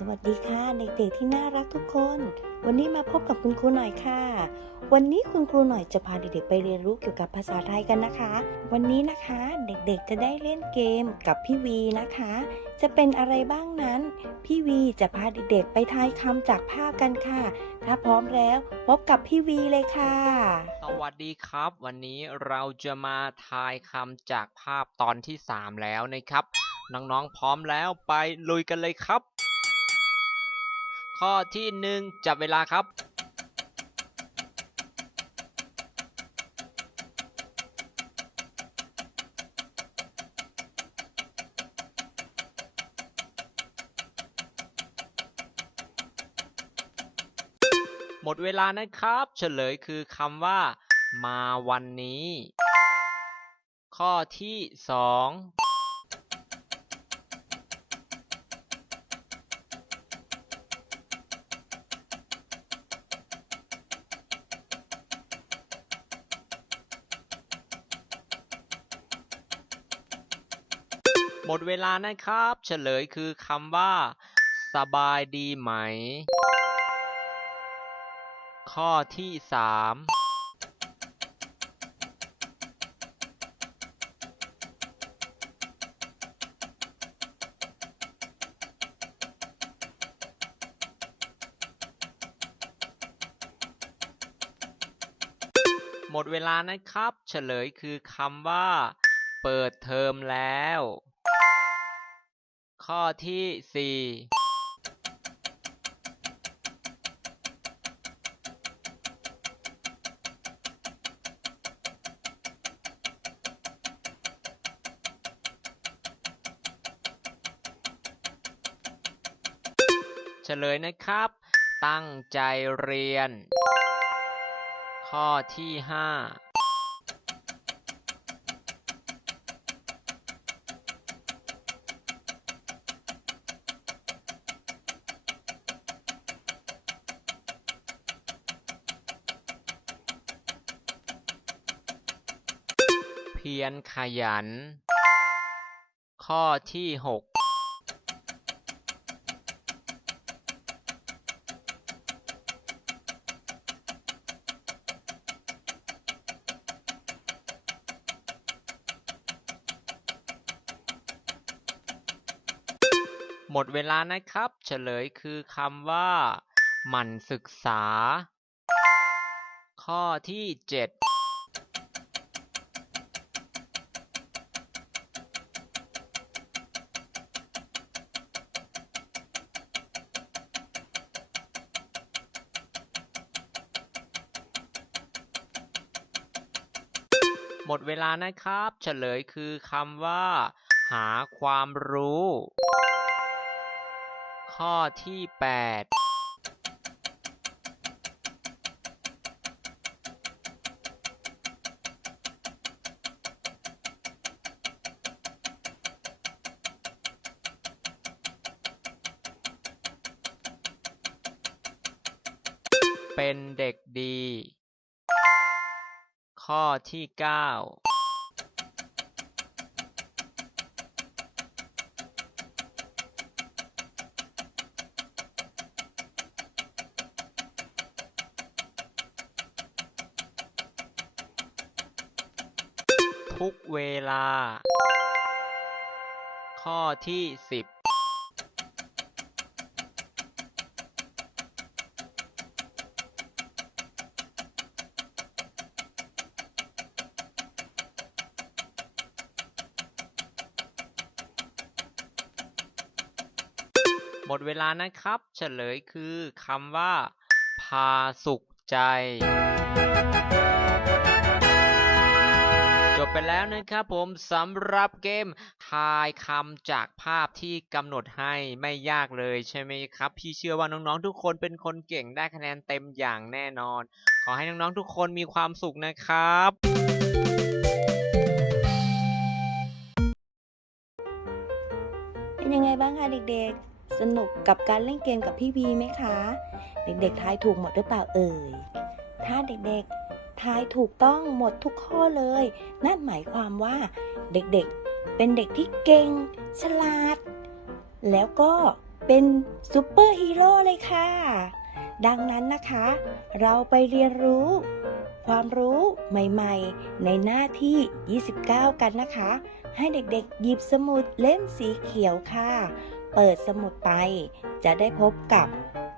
สวัสดีค่ะเด็กๆที่น่ารักทุกคน วันนี้มาพบกับคุณครูหน่อยค่ะ วันนี้คุณครูหน่อยจะพาเด็กๆไปเรียนรู้เกี่ยวกับภาษาไทยกันนะคะ วันนี้นะคะเด็กๆจะได้เล่นเกมกับพี่วีนะคะ จะเป็นอะไรบ้างนั้น พี่วีจะพาเด็กๆไปทายคำจากภาพกันค่ะ ถ้าพร้อมแล้วพบกับพี่วีเลยค่ะ สวัสดีครับ วันนี้เราจะมาทายคำจากภาพตอนที่ 3 แล้วนะครับ น้องๆพร้อมแล้วไปลุยกันเลยครับ ข้อที่ 1 จับเวลาครับหมดเวลานะครับ เฉลยคือคำว่า มาวันนี้ ข้อที่ 2 หมดเวลานะครับ เฉลยคือคำว่า สบายดีไหม ข้อที่สามหมดเวลานะครับ เฉลยคือคำว่า เปิดเทอมแล้ว ข้อที่สี่เฉลยนะครับ ตั้งใจเรียน ข้อที่ห้า พียรขยัน ข้อที่หกมดเวลานะครับ เฉลยคือคำว่า หมั่นศึกษา ข้อที่ 7 หมดเวลานะครับ เฉลยคือคำว่า หาความรู้ ข้อที่แปดเป็นเด็กดี ข้อที่เก้าทุกเวลา ข้อที่สิบ หมดเวลานะครับ เฉลยคือคำว่า พาสุขใจ จบไปแล้วนะครับผมสำหรับเกมทายคำจากภาพที่กำหนดให้ไม่ยากเลยใช่ไหมครับ พี่เชื่อว่าน้องๆทุกคนเป็นคนเก่งได้คะแนนเต็มอย่างแน่นอน ขอให้น้องๆทุกคนมีความสุขนะครับเป็นยังไงบ้างคะเด็กๆ สนุกกับการเล่นเกมกับพี่วีไหมคะ เด็กๆทายถูกหมดหรือเปล่าเอ่ย ถ้าเด็กๆทายถูกต้องหมดทุกข้อเลย นั่นหมายความว่าเด็กๆเป็นเด็กที่เก่ง ฉลาด แล้วก็เป็นซูเปอร์ฮีโร่เลยค่ะ ดังนั้นนะคะ เราไปเรียนรู้ ความรู้ใหม่ๆ ในหน้าที่ 29 กันนะคะ ให้เด็กๆ หยิบสมุดเล่มสีเขียวค่ะ เปิดสมุดไป จะได้พบกับ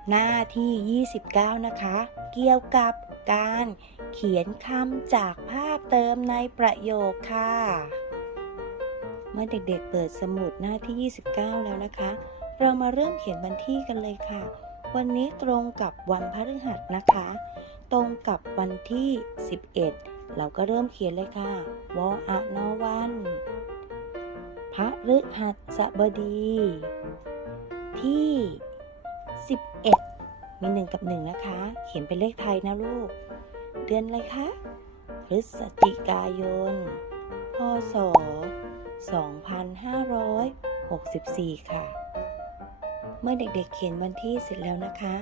หน้าที่ 29 นะคะ เกี่ยวกับการเขียนคำจากภาพเติมในประโยคค่ะ เมื่อเด็กๆเปิดสมุดหน้าที่ 29 แล้วนะคะ เรามาเริ่มเขียนวันที่กันเลยค่ะ วันนี้ตรงกับวันพฤหัสนะคะ ตรงกับวันที่ 11 เราก็เริ่มเขียนเลยค่ะวออะนอวัน ฤหัสบดี ที่ 11 มีหนึ่งกับหนึ่งนะคะ เขียนเป็นเลขไทยนะลูก เดือนอะไรคะ พฤศจิกายน พศ 2564 ค่ะ เมื่อเด็กๆเขียนวันที่เสร็จแล้วนะคะ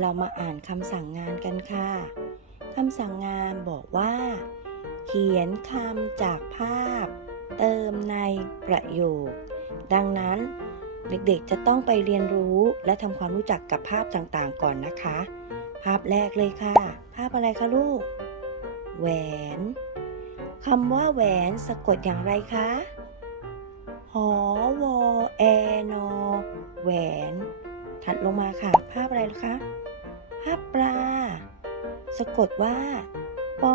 เรามาอ่านคำสั่งงานกันค่ะคำสั่งงานบอกว่า เขียนคำจากภาพ เติมในประโยค ดังนั้นเด็กๆจะต้องไปเรียนรู้และทำความรู้จักกับภาพต่างๆก่อนนะคะ ภาพแรกเลยค่ะ ภาพอะไรคะลูก แหวนคำว่าแหวนสะกดอย่างไรคะ หอวอแอนอแหวน ถัดลงมาค่ะ ภาพอะไรคะ ภาพปลา สะกดว่า ปอ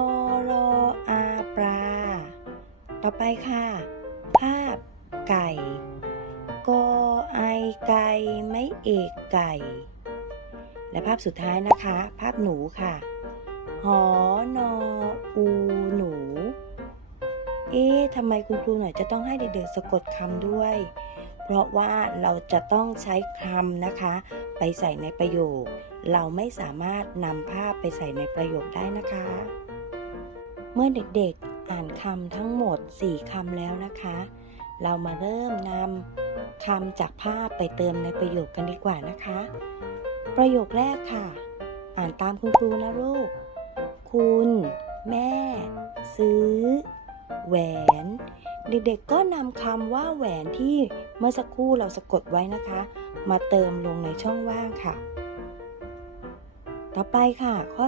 ลออาปลา ต่อไปค่ะ ภาพไก่กอไอไก่ไม่เอกไก่ และภาพสุดท้ายนะคะ ภาพหนูค่ะ หอนออูหนู เอ๊ะทำไมคุณครูหน่อยจะต้องให้เด็กๆสะกดคำด้วย เพราะว่าเราจะต้องใช้คำนะคะ ไปใส่ในประโยค เราไม่สามารถนำภาพไปใส่ในประโยคได้นะคะ เมื่อเด็กๆ อ่านคำทั้งหมด 4คำแล้วนะคะ เรามาเริ่มนำคำจากภาพไปเติมในประโยคกันดีกว่านะคะ ประโยคแรกค่ะ อ่านตามคุณครูนะลูก คุณ แม่ ซื้อ แหวน เด็กๆก็นำคำว่าแหวนที่เมื่อสักครู่เราสะกดไว้นะคะ มาเติมลงในช่องว่างค่ะ ต่อไปค่ะ ข้อ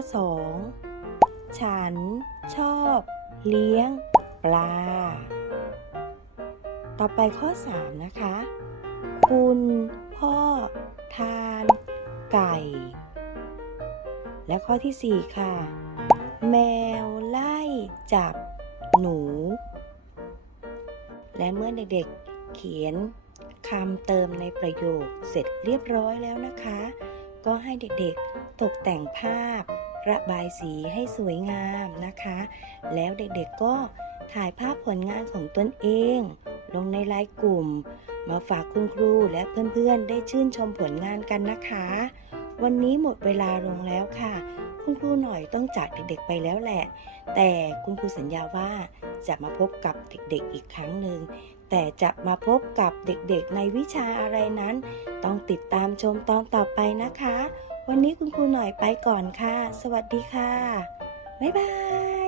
2 ฉันชอบ เลี้ยงปลา ต่อไปข้อ 3 นะคะ คุณพ่อทานไก่ และข้อที่ 4 ค่ะ แมวไล่จับหนู และเมื่อเด็กๆเขียนคำเติมในประโยคเสร็จเรียบร้อยแล้วนะคะ ก็ให้เด็กๆตกแต่งภาพ ระบายสีให้สวยงามนะคะ แล้วเด็กๆก็ถ่ายภาพผลงานของตนเอง ลงในไลน์กลุ่ม มาฝากคุณครูและเพื่อนๆ ได้ชื่นชมผลงานกันนะคะ วันนี้หมดเวลาลงแล้วค่ะ คุณครูหน่อยต้องจากเด็กๆไปแล้วแหละ แต่คุณครูสัญญาว่าจะมาพบกับเด็กๆอีกครั้งหนึ่งแต่จะมาพบกับเด็กๆในวิชาอะไรนั้น ต้องติดตามชมตอนต่อไปนะคะ วันนี้คุณครูหน่อยไปก่อนค่ะ สวัสดีค่ะ บ๊ายบาย